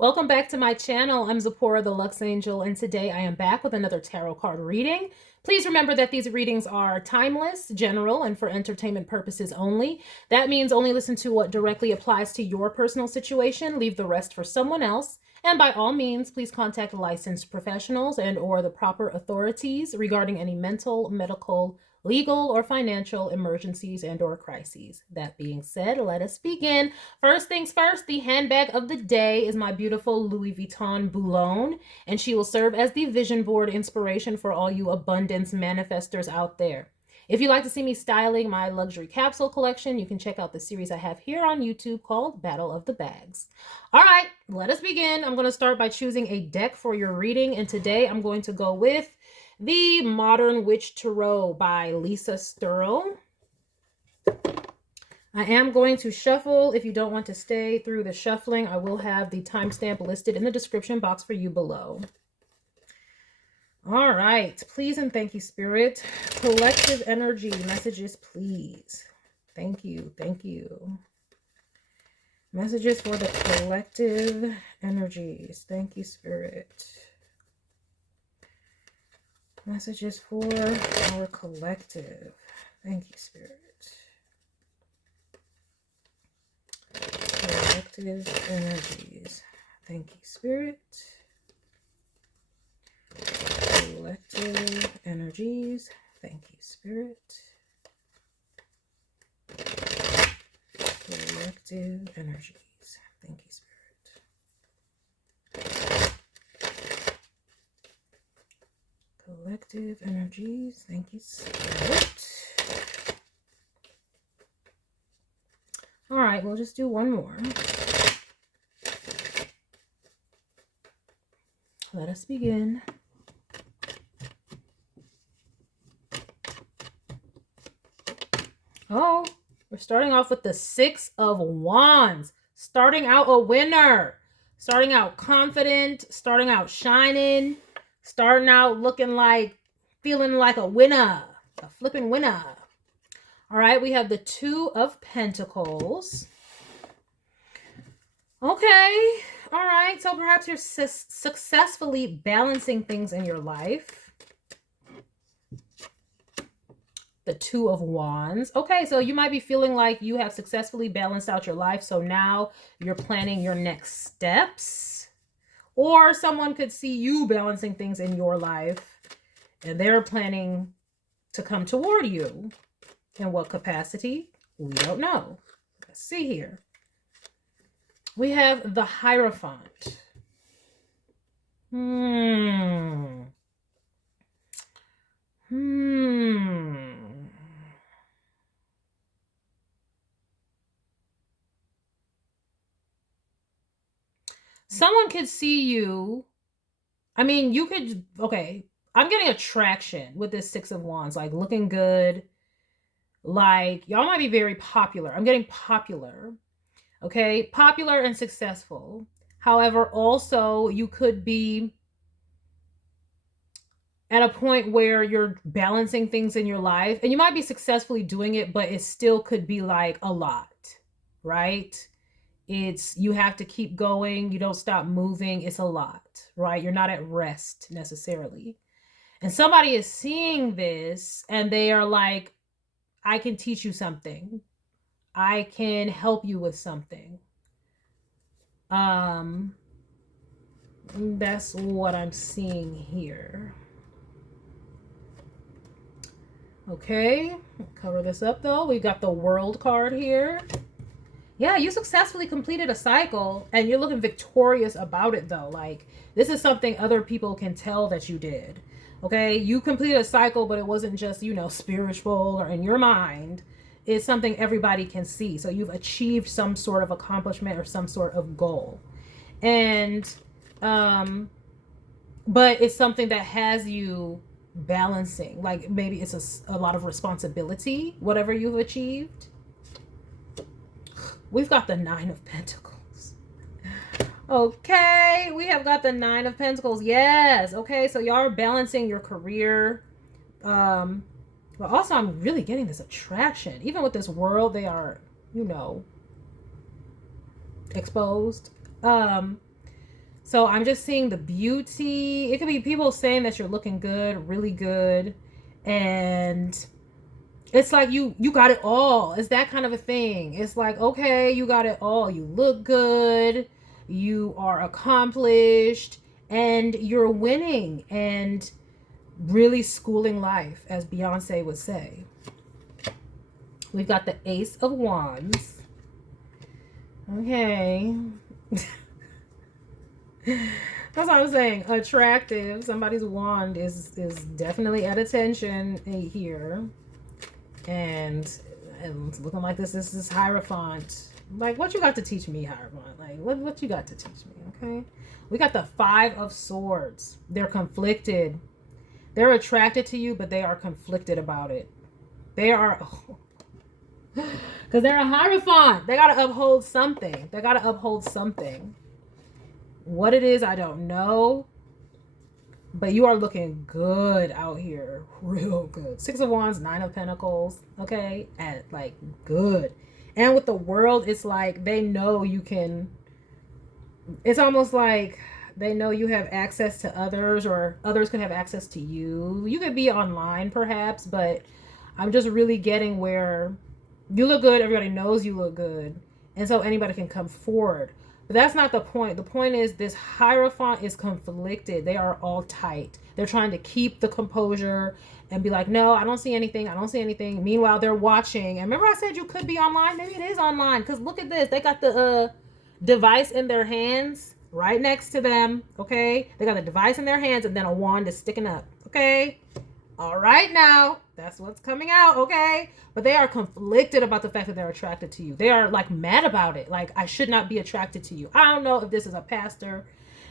Welcome back to my channel. I'm Zipporah the Lux Angel, and today I am back with another tarot card reading. Please remember that these readings are timeless, general, and for entertainment purposes only. That means only listen to what directly applies to your personal situation, leave the rest for someone else. And by all means, please contact licensed professionals and or the proper authorities regarding any mental, medical, legal, or financial emergencies and or crises. That being said, let us begin. First things first, the handbag of the day is my beautiful Louis Vuitton Boulogne, and she will serve as the vision board inspiration for all you abundance manifestors out there. If you'd like to see me styling my luxury capsule collection, you can check out the series I have here on YouTube called Battle of the Bags. All right, let us begin. I'm going to start by choosing a deck for your reading, and today I'm going to go with the Modern Witch Tarot by Lisa Sturrell. I am going to shuffle. If you don't want to stay through the shuffling, I will have the timestamp listed in the description box for you below. All right. Please and thank you, Spirit. Collective energy messages, please. Thank you. Thank you. Messages for the collective energies. Thank you, Spirit. Messages for our collective. Thank you, Spirit. Collective energies. Thank you, Spirit. Collective energies. Thank you, Spirit. Collective energies. Thank you, Spirit. Collective energies. Thank you, Spirit. All right, we'll just do one more. Let us begin. Oh, we're starting off with the Six of Wands. Starting out a winner. Starting out confident. Starting out shining. Starting out looking like, feeling like a winner. A flipping winner. All right, we have the Two of Pentacles. Okay, all right. So perhaps you're successfully balancing things in your life. The Two of Wands. Okay, so you might be feeling like you have successfully balanced out your life. So now you're planning your next steps. Or someone could see you balancing things in your life and they're planning to come toward you. In what capacity? We don't know. Let's see here. We have the Hierophant. Someone could see you. I mean, you could, okay. I'm getting attraction with this Six of Wands, like looking good. Like, y'all might be very popular. I'm getting popular. Okay, popular and successful. However, also you could be at a point where you're balancing things in your life and you might be successfully doing it, but it still could be like a lot, right? It's, you have to keep going. You don't stop moving. It's a lot, right? You're not at rest necessarily. And somebody is seeing this and they are like, I can teach you something. I can help you with something. That's what I'm seeing here. Okay, cover this up though. We got the World card here. Yeah, you successfully completed a cycle and you're looking victorious about it though. Like, this is something other people can tell that you did. Okay, you completed a cycle, but it wasn't just, you know, spiritual or in your mind. It's something everybody can see. So you've achieved some sort of accomplishment or some sort of goal. And, but it's something that has you balancing. Like maybe it's a lot of responsibility, whatever you've achieved. We've got the Nine of Pentacles. Okay, we have got the Nine of Pentacles. Yes. Okay, so y'all are balancing your career. But also I'm really getting this attraction. Even with this World, they are, you know, exposed. So I'm just seeing the beauty. It could be people saying that you're looking good, really good. And it's like you got it all. It's that kind of a thing. It's like, okay, you got it all. You look good. You are accomplished. And you're winning. And really schooling life, as Beyonce would say. We've got the Ace of Wands. Okay. That's what I'm saying. Attractive. Somebody's wand is definitely at attention here. And it's looking like this is Hierophant. Like, what you got to teach me, Hierophant? Like, what you got to teach me, okay? We got the Five of Swords. They're conflicted. They're attracted to you, but they are conflicted about it. They are... because they're a Hierophant. They got to uphold something. They got to uphold something. What it is, I don't know. But you are looking good out here. Real good. Six of Wands, Nine of Pentacles. Okay? And like, good. And with the World, it's like they know you can... It's almost like... They know you have access to others, or others can have access to you. You could be online, perhaps, but I'm just really getting where you look good. Everybody knows you look good. And so anybody can come forward. But that's not the point. The point is this Hierophant is conflicted. They are all tight. They're trying to keep the composure and be like, no, I don't see anything. I don't see anything. Meanwhile, they're watching. And remember I said you could be online? Maybe it is online. Because look at this. They got the device in their hands. Right next to them, okay? They got a device in their hands and then a wand is sticking up, okay? All right now, that's what's coming out, okay? But they are conflicted about the fact that they're attracted to you. They are like mad about it. Like, I should not be attracted to you. I don't know if this is a pastor.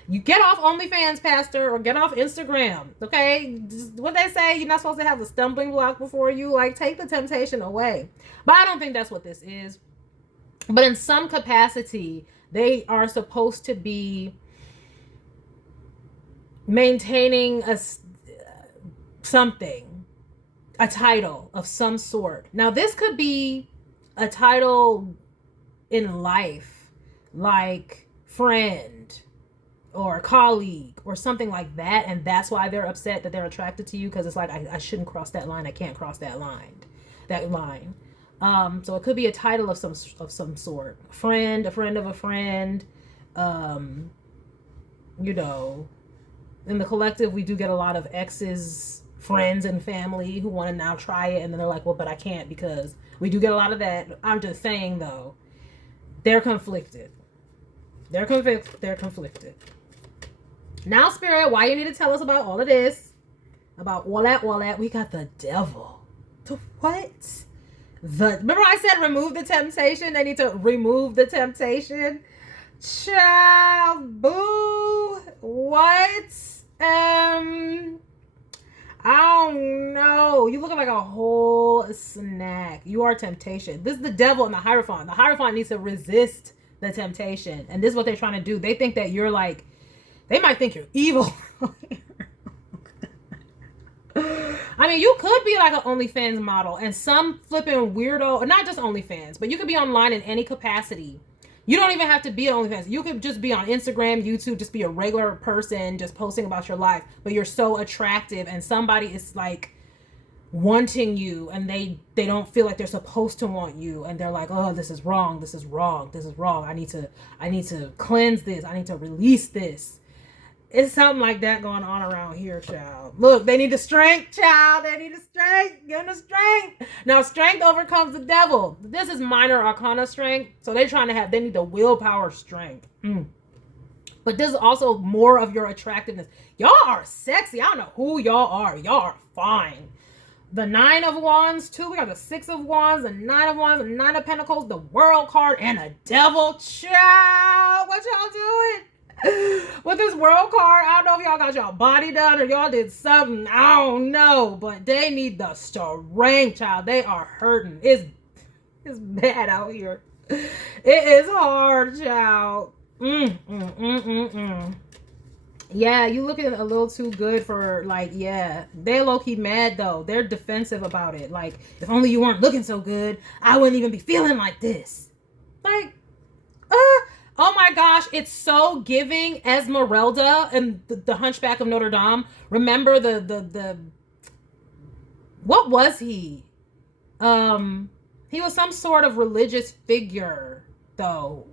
You get off OnlyFans, pastor, or get off Instagram, okay? Just what they say, you're not supposed to have the stumbling block before you. Like, take the temptation away. But I don't think that's what this is. But in some capacity... They are supposed to be maintaining a title of some sort. Now, this could be a title in life, like friend or colleague or something like that. And that's why they're upset that they're attracted to you, because it's like, I shouldn't cross that line. I can't cross that line. So it could be a title of some sort. A friend of a friend. You know, in the collective, we do get a lot of exes, friends, and family who want to now try it. And then they're like, well, but I can't, because we do get a lot of that. I'm just saying, though, they're conflicted. They're conflicted. Now, Spirit, why you need to tell us about all of this? About all that. We got the Devil. The what? Remember I said remove the temptation? They need to remove the temptation. Child, boo. What? I don't know. You looking like a whole snack. You are temptation. This is the Devil and the Hierophant. The Hierophant needs to resist the temptation. And this is what they're trying to do. They think that you're like, they might think you're evil. I mean, you could be like an OnlyFans model and some flipping weirdo, not just OnlyFans, but you could be online in any capacity. You don't even have to be on OnlyFans. You could just be on Instagram, YouTube, just be a regular person, just posting about your life, but you're so attractive and somebody is like wanting you and they don't feel like they're supposed to want you. And they're like, oh, this is wrong. I need to cleanse this. I need to release this. It's something like that going on around here, child. Look, they need the strength, child. They need the strength. Give them the strength. Now, strength overcomes the Devil. This is minor arcana strength. So they need the willpower strength. But this is also more of your attractiveness. Y'all are sexy. I don't know who y'all are. Y'all are fine. The Nine of Wands, too. We got the Six of Wands, the Nine of Wands, the Nine of Pentacles, the World card, and a Devil. Child, what y'all doing? With this World card, I don't know if y'all got y'all body done or y'all did something. I don't know, but they need the strength, child. They are hurting. It's bad out here. It is hard, child. Yeah, you looking a little too good for, like, yeah. They're low-key mad, though. They're defensive about it. Like, if only you weren't looking so good, I wouldn't even be feeling like this. Like, Oh my gosh, it's so giving Esmeralda and the Hunchback of Notre Dame. Remember the what was he? He was some sort of religious figure though.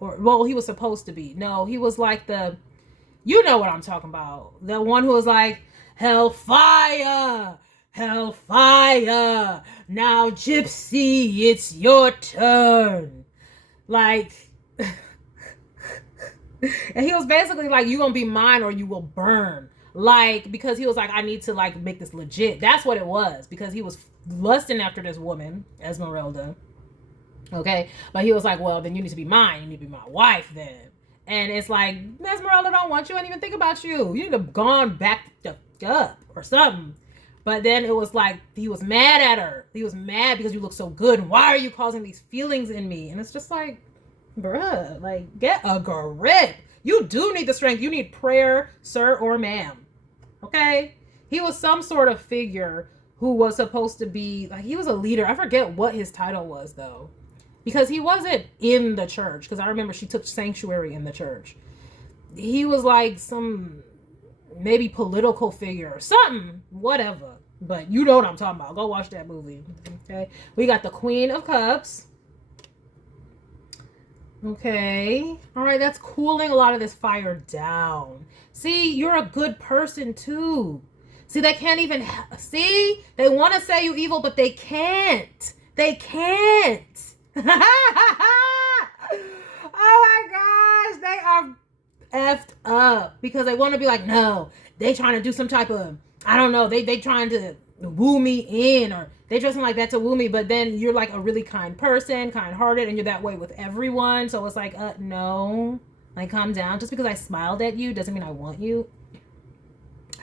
Or well, he was supposed to be. No, he was like the you know what I'm talking about. The one who was like Hellfire, Hellfire. Now Gypsy, it's your turn. Like and he was basically like, you gonna be mine or you will burn. Like, because he was like, I need to like make this legit. That's what it was. Because he was lusting after this woman, Esmeralda. Okay. But he was like, well, then you need to be mine. You need to be my wife then. And it's like, Esmeralda don't want you. I didn't even think about you. You need to have gone back up or something. But then it was like, he was mad at her. He was mad because you look so good. And why are you causing these feelings in me? And it's just like, bruh, like, get a grip. You do need the strength. You need prayer, sir or ma'am. Okay? He was some sort of figure who was supposed to be, like, he was a leader. I forget what his title was, though. Because he wasn't in the church. Because I remember she took sanctuary in the church. He was like some, maybe political figure or something. Whatever. But you know what I'm talking about. Go watch that movie. Okay? We got the Queen of Cups. Okay. All right, that's cooling a lot of this fire down. See, you're a good person too. See, they can't even see, they want to say you evil, but they can't. They can't. Oh my gosh, they are effed up because they want to be like, no, they trying to do some type of, I don't know, they trying to woo me in, or they dressing like that to woo me, but then you're like a really kind person, kind-hearted, and you're that way with everyone. So it's like, no, like, calm down. Just because I smiled at you doesn't mean I want you.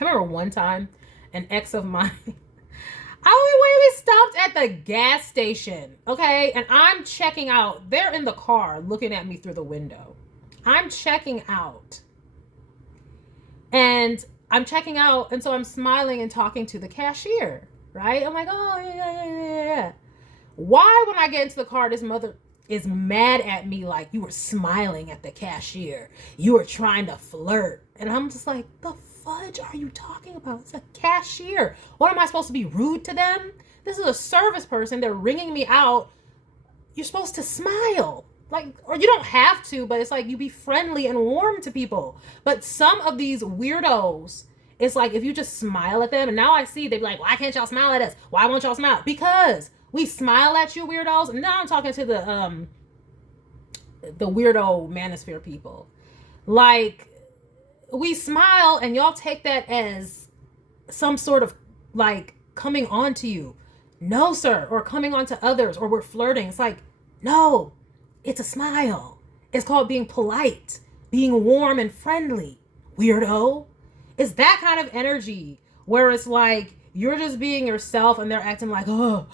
I remember one time an ex of mine we stopped at the gas station, okay, and I'm checking out. They're in the car looking at me through the window. I'm checking out, and so I'm smiling and talking to the cashier, right? I'm like, oh, yeah. Why, when I get into the car, this mother is mad at me like, you were smiling at the cashier. You were trying to flirt. And I'm just like, the fudge are you talking about? It's a cashier. What, am I supposed to be rude to them? This is a service person. They're ringing me out. You're supposed to smile. Like, or you don't have to, but it's like you be friendly and warm to people. But some of these weirdos, it's like if you just smile at them, and now I see, they be like, why can't y'all smile at us? Why won't y'all smile? Because we smile at you weirdos. And now I'm talking to the weirdo manosphere people. Like, we smile and y'all take that as some sort of like coming on to you. No, sir. Or coming on to others, or we're flirting. It's like, no, it's a smile. It's called being polite, being warm and friendly. Weirdo. It's that kind of energy where it's like you're just being yourself and they're acting like, oh,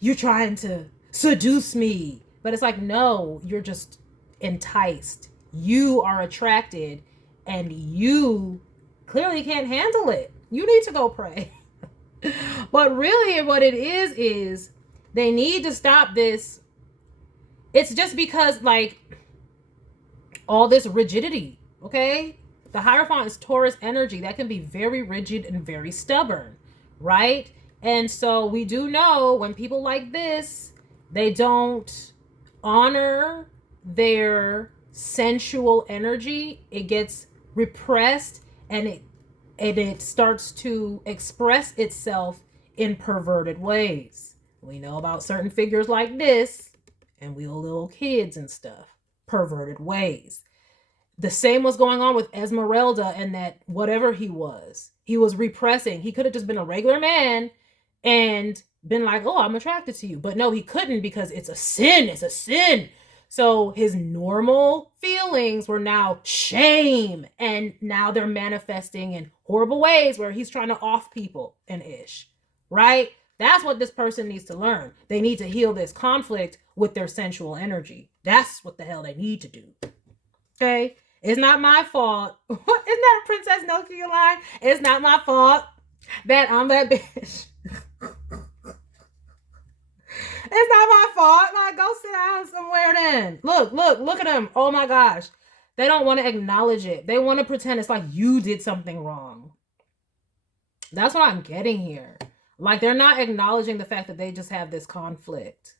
you're trying to seduce me. But it's like, no, you're just enticed. You are attracted and you clearly can't handle it. You need to go pray. But really what it is they need to stop this. It's just because, like, all this rigidity, okay? The Hierophant is Taurus energy. That can be very rigid and very stubborn, right? And so we do know when people like this, they don't honor their sensual energy. It gets repressed and it starts to express itself in perverted ways. We know about certain figures like this, and we little kids and stuff, perverted ways. The same was going on with Esmeralda and that whatever he was repressing. He could have just been a regular man and been like, oh, I'm attracted to you. But no, he couldn't, because it's a sin. It's a sin. So his normal feelings were now shame. And now they're manifesting in horrible ways where he's trying to off people and ish. Right? That's what this person needs to learn. They need to heal this conflict with their sensual energy. That's what the hell they need to do. Okay? It's not my fault. Isn't that a Princess Nokia line? It's not my fault that I'm that bitch. It's not my fault. Like, go sit down somewhere then. Look at them. Oh my gosh. They don't want to acknowledge it. They want to pretend it's like you did something wrong. That's what I'm getting here. Like, they're not acknowledging the fact that they just have this conflict,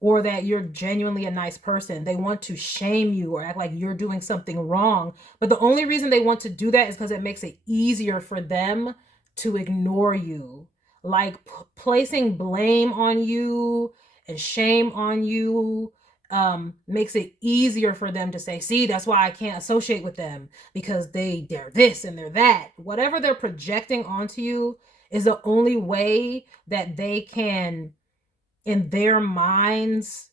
or that you're genuinely a nice person. They want to shame you or act like you're doing something wrong. But the only reason they want to do that is because it makes it easier for them to ignore you. Like, placing blame on you and shame on you makes it easier for them to say, see, that's why I can't associate with them, because they're this and they're that. Whatever they're projecting onto you is the only way that they can, in their minds,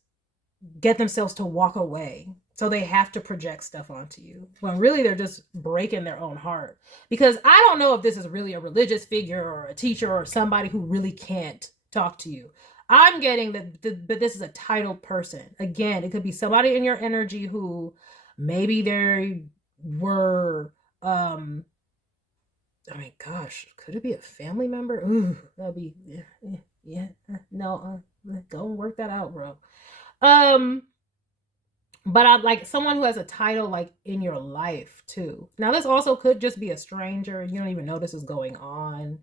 get themselves to walk away. So they have to project stuff onto you, when really they're just breaking their own heart. Because I don't know if this is really a religious figure or a teacher or somebody who really can't talk to you. I'm getting that, but this is a titled person. Again, it could be somebody in your energy who maybe they were, I mean, gosh, could it be a family member? Ooh, that'd be, yeah, no, go and work that out, bro. But I'm like someone who has a title, like, in your life too. Now, this also could just be a stranger. You don't even know this is going on.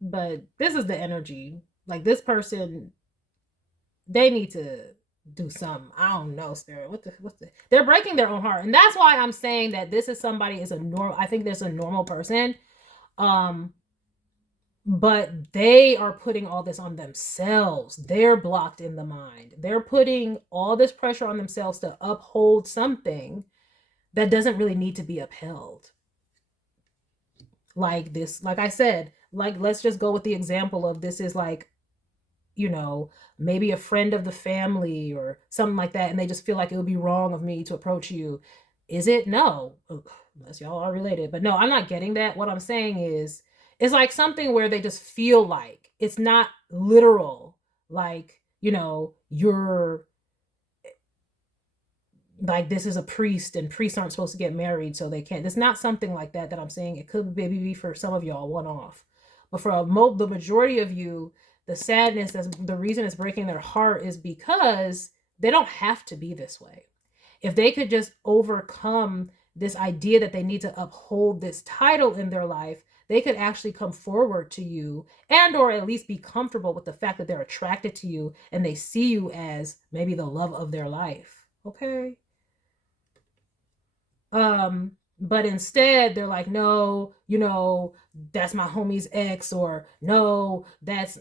But this is the energy. Like, this person, they need to do something. I don't know, spirit. What's the? They're breaking their own heart, and that's why I'm saying that this is somebody is a normal. I think there's a normal person. But they are putting all this on themselves. They're blocked in the mind. They're putting all this pressure on themselves to uphold something that doesn't really need to be upheld. Like this, like I said, like, let's just go with the example of this is like, maybe a friend of the family or something like that, and they just feel like it would be wrong of me to approach you. Is it? No. Unless y'all are related. But no, I'm not getting that. What I'm saying is, it's like something where they just feel like it's not literal. Like, you're like, this is a priest and priests aren't supposed to get married, so they can't. It's not something like that I'm saying. It could maybe be for some of y'all one off. But for the majority of you, the sadness, the reason it's breaking their heart is because they don't have to be this way. If they could just overcome this idea that they need to uphold this title in their life, they could actually come forward to you, and or at least be comfortable with the fact that they're attracted to you and they see you as maybe the love of their life. Okay? But instead they're like, no, that's my homie's ex, or no, that's,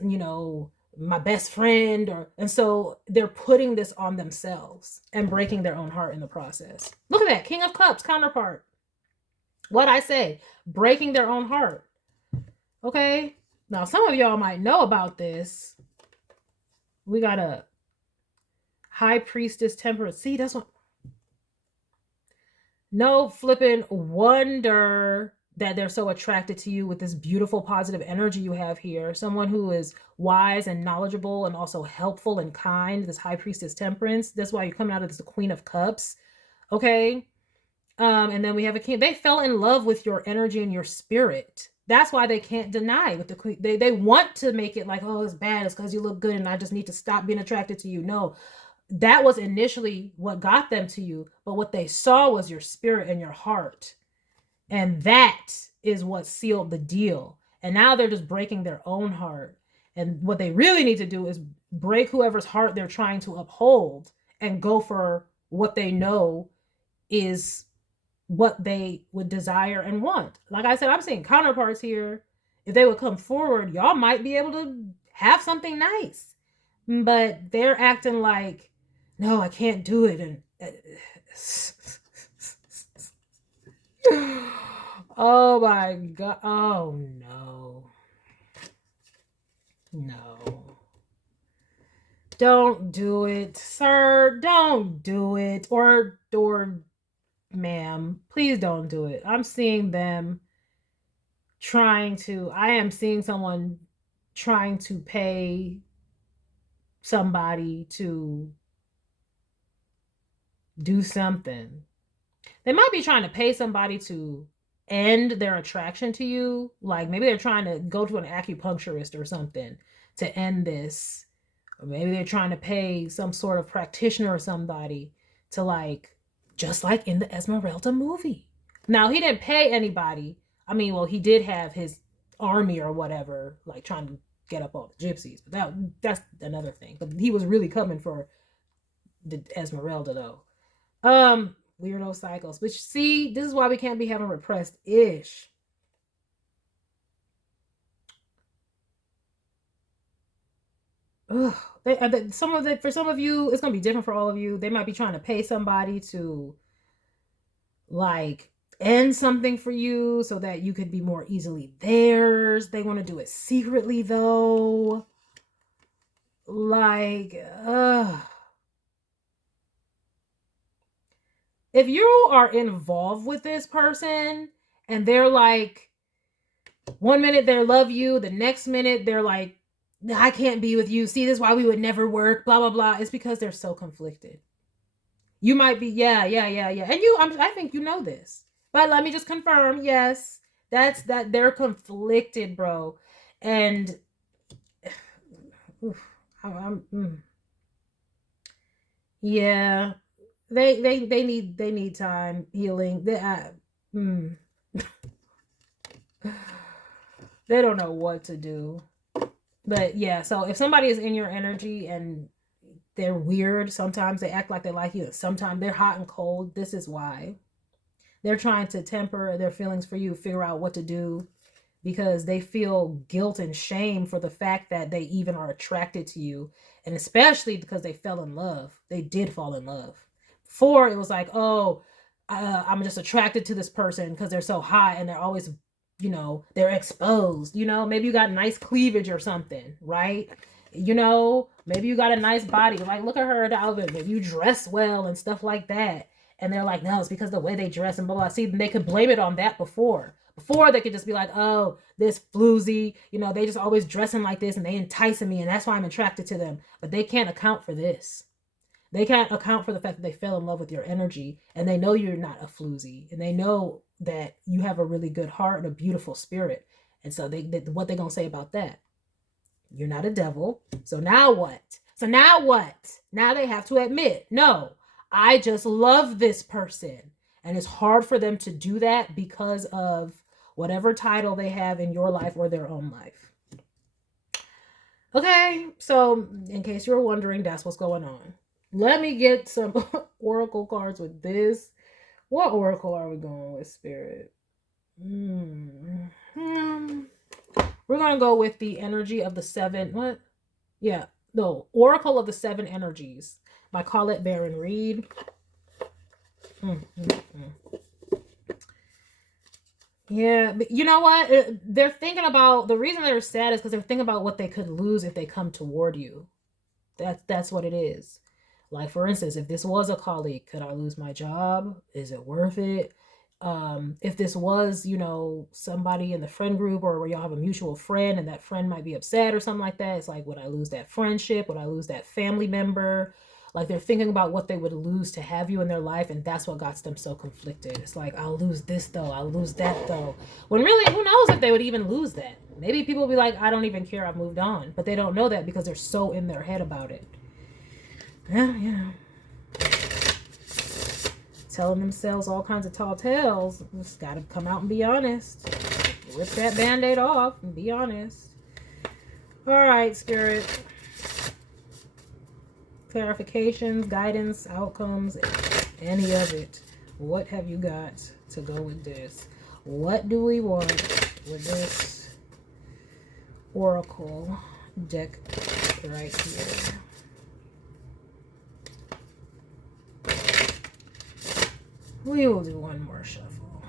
my best friend, and so they're putting this on themselves and breaking their own heart in the process. Look at that, King of Cups counterpart. What I say, breaking their own heart. Okay, now some of y'all might know about this. We got a High Priestess Temperance. See, that's what. No flipping wonder that they're so attracted to you with this beautiful positive energy you have here. Someone who is wise and knowledgeable and also helpful and kind. This High Priestess Temperance. That's why you're coming out of this Queen of Cups. Okay. And then we have a King. They fell in love with your energy and your spirit. That's why they can't deny with the Queen. They want to make it like, oh, it's bad. It's because you look good and I just need to stop being attracted to you. No, that was initially what got them to you. But what they saw was your spirit and your heart. And that is what sealed the deal. And now they're just breaking their own heart. And what they really need to do is break whoever's heart they're trying to uphold and go for what they know is what they would desire and want. Like I said, I'm seeing counterparts here. If they would come forward, y'all might be able to have something nice. But they're acting like, no, I can't do it. And oh my God. Oh no. No. Don't do it, sir. Don't do it. Or ma'am, please don't do it. I'm seeing them I am seeing someone trying to pay somebody to do something. They might be trying to pay somebody to end their attraction to you. Like maybe they're trying to go to an acupuncturist or something to end this. Or maybe they're trying to pay some sort of practitioner or somebody to like, just like in the Esmeralda movie. Now, he didn't pay anybody. I mean, well, he did have his army or whatever, like trying to get up all the gypsies. But that's another thing. But he was really coming for the Esmeralda though. Weirdo cycles. But see, this is why we can't be having repressed ish. Ugh. For some of you, it's gonna be different for all of you. They might be trying to pay somebody to like end something for you so that you could be more easily theirs. They want to do it secretly though. Like, if you are involved with this person and they're like, one minute they love you, the next minute they're like, I can't be with you. See, this is why we would never work, blah, blah, blah. It's because they're so conflicted. You might be, yeah. And I think you know this. But let me just confirm, yes, that they're conflicted, bro. And yeah, they need time healing. They don't know what to do. But yeah, so if somebody is in your energy and they're weird, sometimes they act like they like you, sometimes they're hot and cold, this is why. They're trying to temper their feelings for you, figure out what to do, because they feel guilt and shame for the fact that they even are attracted to you. And especially because they fell in love. They did fall in love. Before, it was like, oh, I'm just attracted to this person because they're so hot and they're always, they're exposed. Maybe you got nice cleavage or something, right? Maybe you got a nice body. Like, look at her at the outfit. Maybe you dress well and stuff like that. And they're like, no, it's because of the way they dress and blah, blah. See, they could blame it on that before. Before, they could just be like, oh, this floozy, they just always dressing like this and they enticing me and that's why I'm attracted to them. But they can't account for this. They can't account for the fact that they fell in love with your energy and they know you're not a floozy and they know that you have a really good heart and a beautiful spirit. And so what they going to say about that? You're not a devil. So now what? Now they have to admit, no, I just love this person. And it's hard for them to do that because of whatever title they have in your life or their own life. Okay, so in case you were wondering, that's what's going on. Let me get some oracle cards with this. What oracle are we going with, Spirit? We're going to go with the energy of the seven. What? Yeah, no, Oracle of the Seven Energies by Colette Baron Reed. Yeah, but you know what? They're thinking about, the reason they're sad is because they're thinking about what they could lose if they come toward you. That's what it is. Like, for instance, if this was a colleague, could I lose my job? Is it worth it? If this was, somebody in the friend group or where y'all have a mutual friend and that friend might be upset or something like that, it's like, would I lose that friendship? Would I lose that family member? Like, they're thinking about what they would lose to have you in their life, and that's what got them so conflicted. It's like, I'll lose this though, I'll lose that though. When really, who knows if they would even lose that? Maybe people will be like, I don't even care, I've moved on. But they don't know that because they're so in their head about it. Yeah. Telling themselves all kinds of tall tales. Just gotta come out and be honest. Rip that band-aid off and be honest. All right, Spirit. Clarifications, guidance, outcomes, any of it. What have you got to go with this? What do we want with this oracle deck right here? We will do one more shuffle.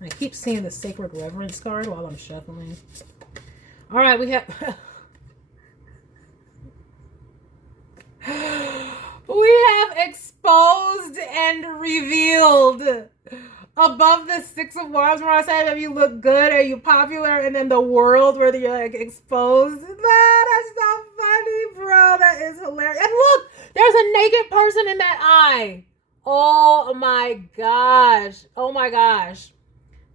I keep seeing the Sacred Reverence card while I'm shuffling. All right, we have exposed and revealed. Above the Six of Wands, where I said, if you look good, are you popular? And then the world where you're like exposed. That's so funny, bro. That is hilarious. And look, there's a naked person in that eye. Oh my gosh.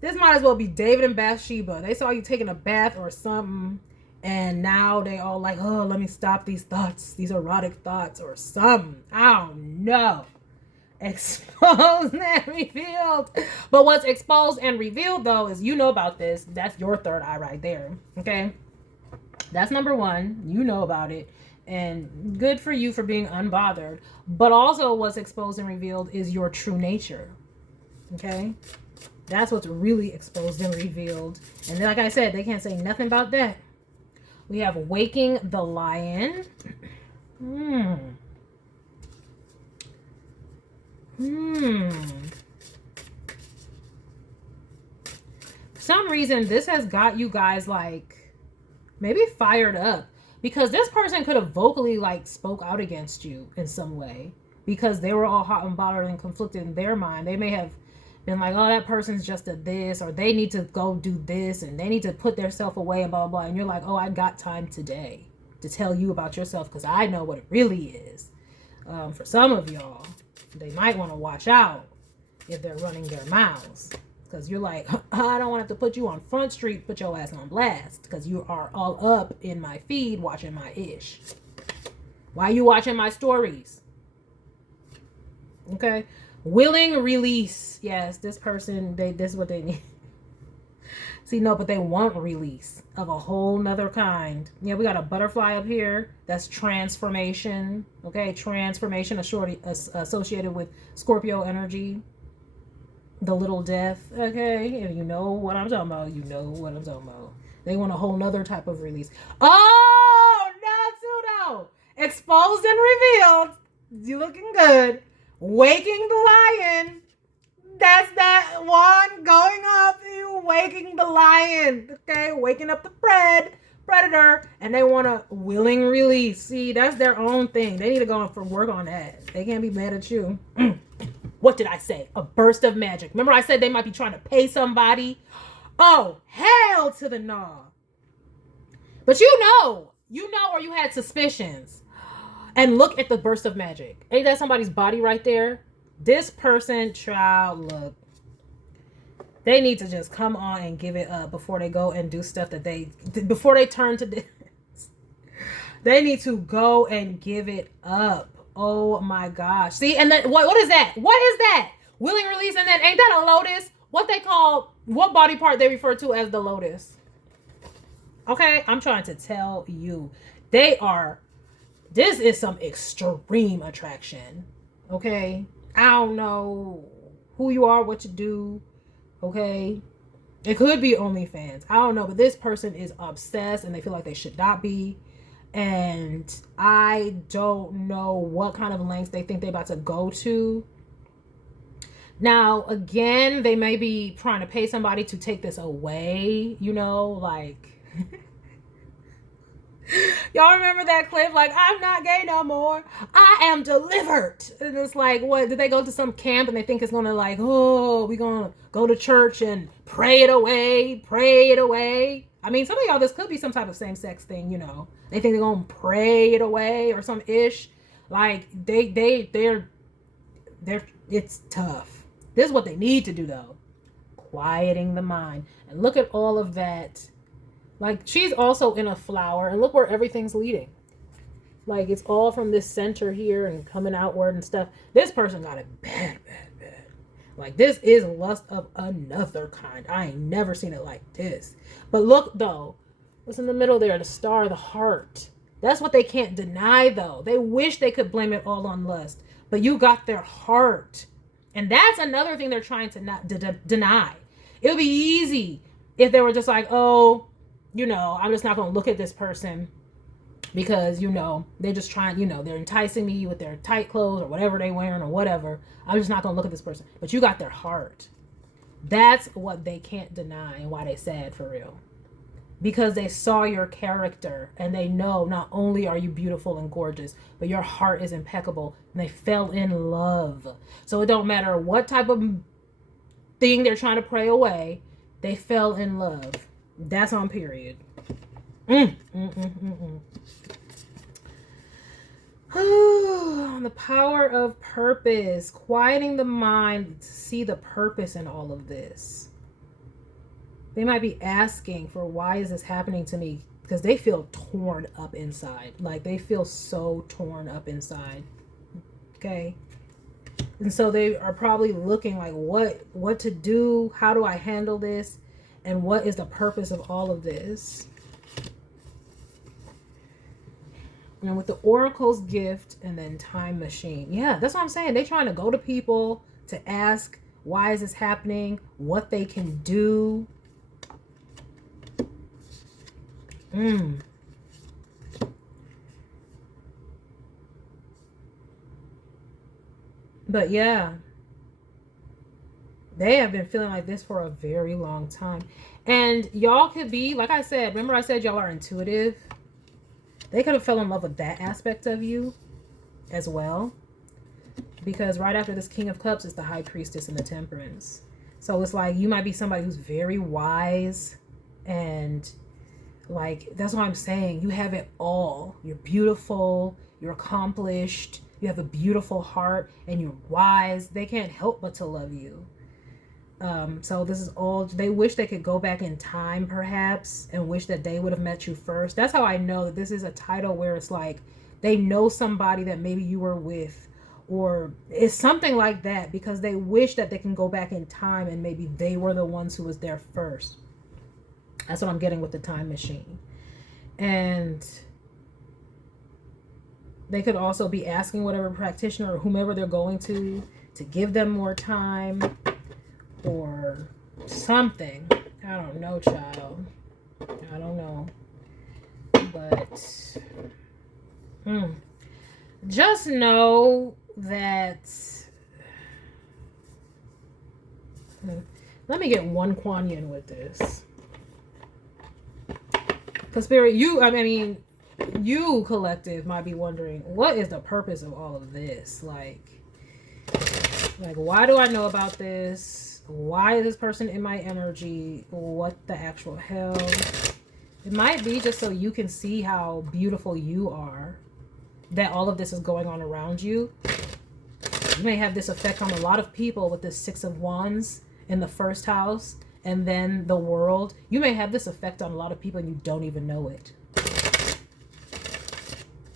This might as well be David and Bathsheba. They saw you taking a bath or something, and now they all like, oh, let me stop these thoughts, these erotic thoughts or something. I don't know. Exposed and revealed. But what's exposed and revealed, though, is you know about this. That's your third eye right there. Okay? That's number one. You know about it. And good for you for being unbothered. But also what's exposed and revealed is your true nature. Okay? That's what's really exposed and revealed. And then, like I said, they can't say nothing about that. We have Waking the Lion. For some reason, this has got you guys like maybe fired up, because this person could have vocally like spoke out against you in some way, because they were all hot and bothered and conflicted in their mind. They may have been like, oh, that person's just a this, or they need to go do this, and they need to put their self away and blah, blah, blah. And you're like, oh, I got time today to tell you about yourself because I know what it really is. For some of y'all, they might want to watch out if they're running their mouths, because you're like, I don't want to have to put you on Front Street, put your ass on blast, because you are all up in my feed watching my ish. Why are you watching my stories? Okay. Willing release. Yes, this person, this is what they need. See, no, but they want release of a whole nother kind. Yeah, we got a butterfly up here. That's transformation. Okay, transformation associated with Scorpio energy. The little death. Okay, if you know what I'm talking about, you know what I'm talking about. They want a whole nother type of release. Oh, no, Pseudo. Exposed and revealed. You looking good. Waking the Lion. That's that one going up. You waking the lion. Okay, waking up the predator. And they want a willing release. See, that's their own thing. They need to go for work on that. They can't be mad at you. What did I say? A burst of magic. Remember I said they might be trying to pay somebody? Oh, hell to the no. But you know, or you had suspicions. And look at the burst of magic. Ain't that somebody's body right there? This person, child, look. They need to just come on and give it up before they go and do stuff that before they turn to this. They need to go and give it up. Oh my gosh. See, and then what is that? What is that? Willing release, and then ain't that a lotus? What body part they refer to as the lotus? Okay, I'm trying to tell you. This is some extreme attraction. Okay? I don't know who you are, what you do. Okay? It could be OnlyFans. I don't know, but this person is obsessed and they feel like they should not be. And I don't know what kind of lengths they think they're about to go to. Now, again, they may be trying to pay somebody to take this away, like... Y'all remember that clip? Like, I'm not gay no more. I am delivered. And it's like, what? Did they go to some camp and they think it's going to like, oh, we're going to go to church and pray it away. I mean, some of y'all, this could be some type of same-sex thing, They think they're going to pray it away or some ish. Like, they're, it's tough. This is what they need to do, though. Quieting the mind. And look at all of that. Like, she's also in a flower, and look where everything's leading. Like, it's all from this center here and coming outward and stuff. This person got it bad. Like, this is lust of another kind. I ain't never seen it like this. But look, though. What's in the middle there? The star, the heart. That's what they can't deny, though. They wish they could blame it all on lust. But you got their heart. And that's another thing they're trying to not deny. It would be easy if they were just like, oh... I'm just not going to look at this person because, they're just trying, they're enticing me with their tight clothes or whatever they wearing or whatever. I'm just not going to look at this person. But you got their heart. That's what they can't deny and why they sad for real. Because they saw your character and they know not only are you beautiful and gorgeous, but your heart is impeccable and they fell in love. So it don't matter what type of thing they're trying to pray away, they fell in love. That's on period. The power of purpose. Quieting the mind to see the purpose in all of this. They might be asking for, why is this happening to me? Because they feel torn up inside. Like, they feel so torn up inside. Okay. And so they are probably looking like, what to do? How do I handle this? And what is the purpose of all of this? And with the Oracle's gift and then time machine. Yeah, that's what I'm saying. They're trying to go to people to ask, why is this happening? What they can do. But yeah, they have been feeling like this for a very long time. And y'all could be, like I said, remember I said y'all are intuitive? They could have fell in love with that aspect of you as well. Because right after this King of Cups is the High Priestess and the Temperance. So it's like you might be somebody who's very wise. And like, that's what I'm saying. You have it all. You're beautiful. You're accomplished. You have a beautiful heart. And you're wise. They can't help but to love you. So this is all, they wish they could go back in time perhaps and wish that they would have met you first. That's how I know that this is a title where it's like they know somebody that maybe you were with, or it's something like that, because they wish that they can go back in time and maybe they were the ones who was there first. That's what I'm getting with the time machine. And they could also be asking whatever practitioner or whomever they're going to give them more time. Or something. I don't know, child. I don't know. But just know that, let me get one Kuan Yin with this. Because Spirit, you collective might be wondering, what is the purpose of all of this? Like, why do I know about this? Why is this person in my energy? What the actual hell? It might be just so you can see how beautiful you are, that all of this is going on around you. You may have this effect on a lot of people with this Six of Wands in the first house, and then the world. You may have this effect on a lot of people and you don't even know it.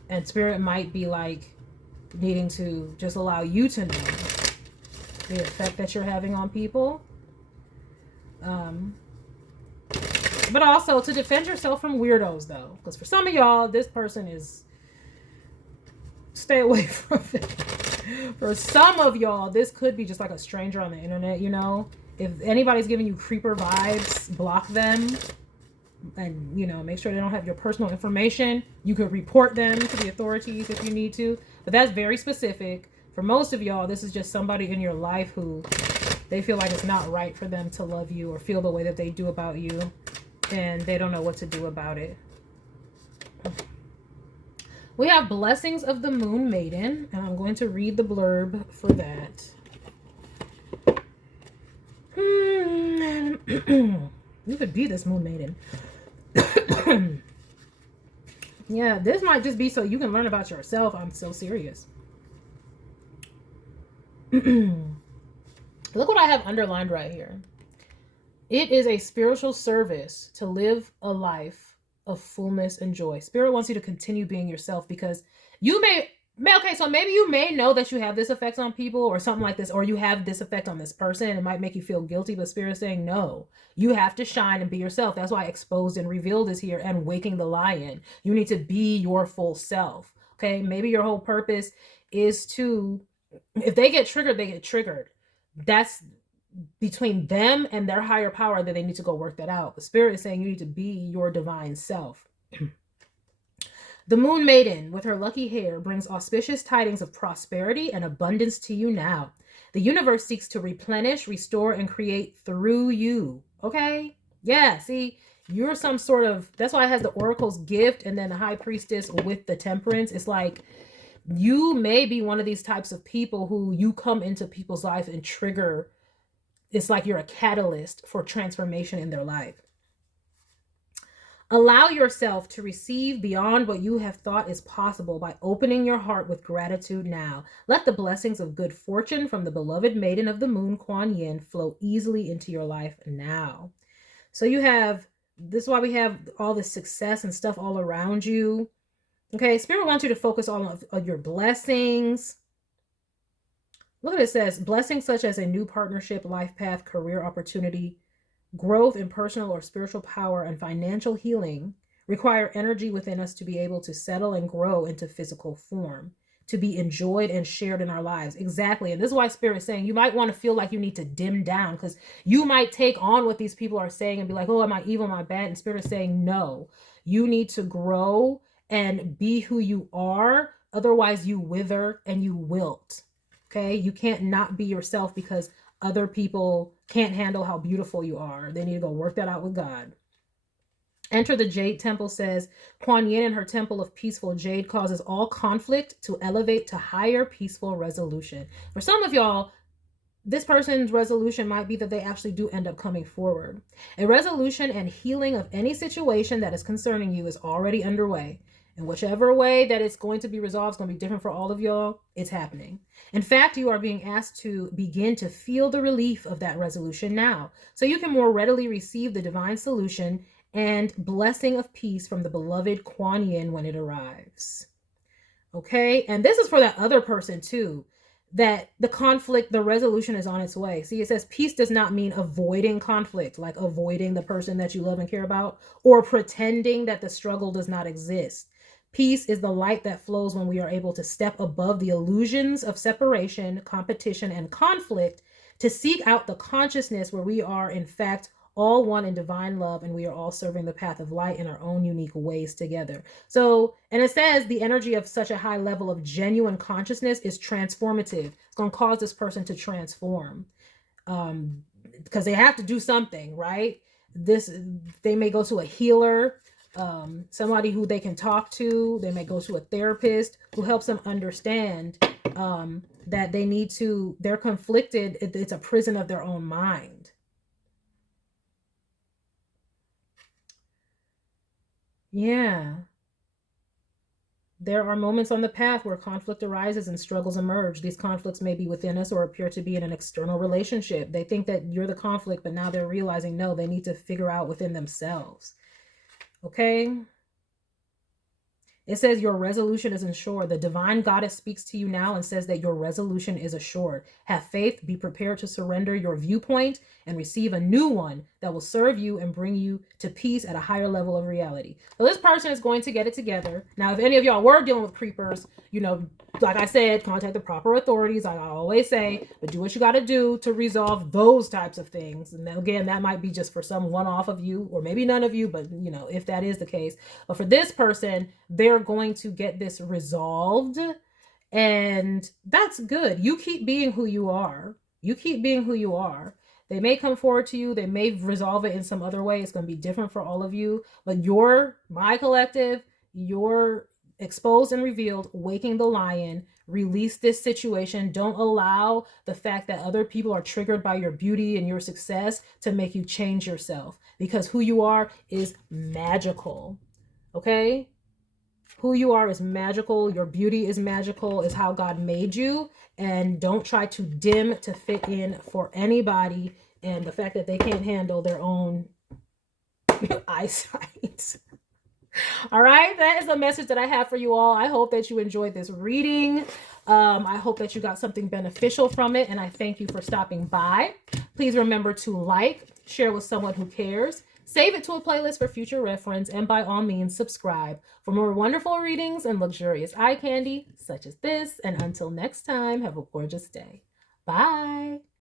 And Spirit might be like needing to just allow you to know the effect that you're having on people. But also to defend yourself from weirdos, though. Because for some of y'all, this person is... Stay away from it. For some of y'all, this could be just like a stranger on the internet, you know? If anybody's giving you creeper vibes, block them. And, you know, make sure they don't have your personal information. You could report them to the authorities if you need to. But that's very specific. For most of y'all, this is just somebody in your life who they feel like it's not right for them to love you or feel the way that they do about you, and they don't know what to do about it. We have Blessings of the Moon Maiden, and I'm going to read the blurb for that. You could be this Moon Maiden. Yeah, this might just be so you can learn about yourself. I'm so serious. Look what I have underlined right here. It is a spiritual service to live a life of fullness and joy. Spirit wants you to continue being yourself, because you may okay, so maybe you may know that you have this effect on people or something like this, or you have this effect on this person. It might make you feel guilty, but Spirit is saying, no, you have to shine and be yourself. That's why Exposed and Revealed is here, and Waking the Lion. You need to be your full self. Okay, maybe your whole purpose is to, if they get triggered, they get triggered. That's between them and their higher power, that they need to go work that out. The Spirit is saying you need to be your divine self. The Moon Maiden, with her lucky hair, brings auspicious tidings of prosperity and abundance to you now. The universe seeks to replenish, restore, and create through you. Okay? Yeah, see, you're some sort of, that's why it has the Oracle's gift and then the High Priestess with the Temperance. It's like, you may be one of these types of people who you come into people's life and trigger. It's like you're a catalyst for transformation in their life. Allow yourself to receive beyond what you have thought is possible by opening your heart with gratitude now. Let the blessings of good fortune from the beloved Maiden of the Moon, Kuan Yin, flow easily into your life now. So you have, this is why we have all this success and stuff all around you. Okay, Spirit wants you to focus on your blessings. Look at it, says blessings such as a new partnership, life path, career opportunity, growth in personal or spiritual power, and financial healing require energy within us to be able to settle and grow into physical form, to be enjoyed and shared in our lives. Exactly. And this is why Spirit is saying you might want to feel like you need to dim down, because you might take on what these people are saying and be like, oh, am I evil? Am I bad? And Spirit is saying, no, you need to grow and be who you are. Otherwise, you wither and you wilt. Okay. You can't not be yourself because other people can't handle how beautiful you are. They need to go work that out with God. Enter the Jade Temple, says Kuan Yin in her temple of peaceful jade causes all conflict to elevate to higher peaceful resolution. For some of y'all, this person's resolution might be that they actually do end up coming forward. A resolution and healing of any situation that is concerning you is already underway. And whichever way that it's going to be resolved is going to be different for all of y'all. It's happening. In fact, you are being asked to begin to feel the relief of that resolution now, so you can more readily receive the divine solution and blessing of peace from the beloved Kuan Yin when it arrives. Okay, and this is for that other person too, that the conflict, the resolution is on its way. See, it says peace does not mean avoiding conflict, like avoiding the person that you love and care about, or pretending that the struggle does not exist. Peace is the light that flows when we are able to step above the illusions of separation, competition, and conflict to seek out the consciousness where we are, in fact, all one in divine love, and we are all serving the path of light in our own unique ways together. So, and it says the energy of such a high level of genuine consciousness is transformative. It's going to cause this person to transform, because they have to do something, right? They may go to a healer, somebody who they can talk to. They may go to a therapist who helps them understand that they're conflicted. It's a prison of their own mind. Yeah. There are moments on the path where conflict arises and struggles emerge. These conflicts may be within us or appear to be in an external relationship. They think that you're the conflict, but now they're realizing, no, they need to figure out within themselves. Okay? It says your resolution is ensured. The divine goddess speaks to you now and says that your resolution is assured. Have faith, be prepared to surrender your viewpoint and receive a new one that will serve you and bring you to peace at a higher level of reality. So this person is going to get it together. Now, if any of y'all were dealing with creepers, like I said, contact the proper authorities. I always say, but do what you got to do to resolve those types of things. And then, again, that might be just for some one-off of you, or maybe none of you, but if that is the case. But for this person, they're going to get this resolved, and that's good. You keep being who you are. You keep being who you are. They may come forward to you. They may resolve it in some other way. It's going to be different for all of you. But my collective, you're exposed and revealed, waking the lion. Release this situation. Don't allow the fact that other people are triggered by your beauty and your success to make you change yourself, because who you are is magical. Okay? Who you are is magical. Your beauty is magical, is how God made you. And don't try to dim to fit in for anybody, and the fact that they can't handle their own eyesight. All right, that is the message that I have for you all. I hope that you enjoyed this reading. I hope that you got something beneficial from it, and I thank you for stopping by. Please remember to like, share with someone who cares, save it to a playlist for future reference, and by all means, subscribe for more wonderful readings and luxurious eye candy such as this. And until next time, have a gorgeous day. Bye.